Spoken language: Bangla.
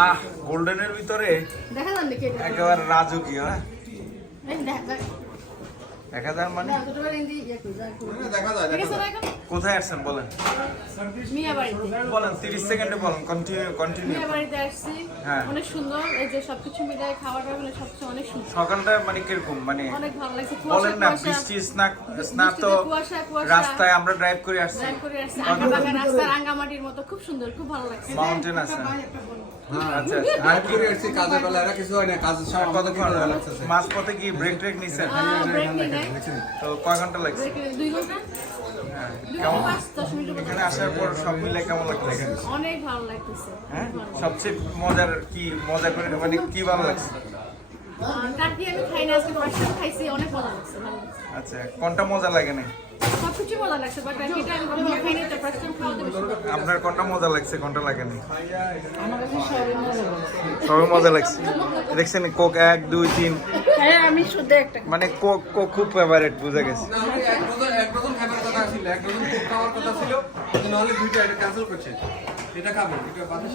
আহ গোল্ডেনের ভিতরে দেখা যান নাকি এটা? একেবারে রাজকীয় হ্যাঁ দেখা যায় দেখা হাজার মানে দেখা যায় ইয়ে করি। দেখা যায়? কোথায় আসছেন বলেন? বলেন তিরিশ সেকেন্ডে বলেন কন্টিনিউ কন্টিনিউ মিয়া আসছি। হ্যাঁ। অনেক সুন্দর এই যে সবকিছু অনেক সুন্দর। সকালটা মানে কীরকম? মানে অনেক ভালো লাগছে। বলেন না বৃষ্টি কুয়াশা। স্নাক তো। রাস্তায় আমরা ড্রাইভ করে আসছি। ড্রাইভ করে আসছি। আঙ্গা বাগা রাস্তা রাঙ্গামাটির মতো। খুব সুন্দর খুব ভালো লাগছে। মাউন্টেন আছে। আচ্ছা আচ্ছা। কি হয় না কাজের সময় কতক্ষণ মাঝ পথে কি ব্রেক ট্রেক নিছেন নাই তো কয় ঘণ্টা লাগছে? দুই ঘণ্টা? হ্যাঁ দুই কেমন? এখানে আসার পর সব মিলে কেমন লাগছে অনেক ভালো লাগতেছে। হ্যাঁ? সবচেয়ে মজার কি মজা করে মানে কি ভালো লাগছে? কাকি আমি খাই না আজকে ফার্স্ট খাইছি অনেক মজা লাগছে আচ্ছা কোনটা মজা লাগে না? মজা লাগছে বাট আমি খাই ফার্স্ট টাইম। আপনার কোনটা মজা লাগছে কোনটা লাগে না? আমার কাছে সবই মজা লাগছে। সবই মজা লাগছে। দেখছেন কোক এক দুই তিন। হ্যাঁ আমি শুদ্ধ একটা মানে কোক কোক খুব ফেভারিট বুঝে গেছে। এক ডজন কুক খাওয়ার কথা ছিল নাহলে দুইটা এটা ক্যান্সেল করছে। এটা খাবেন এটা বাতাস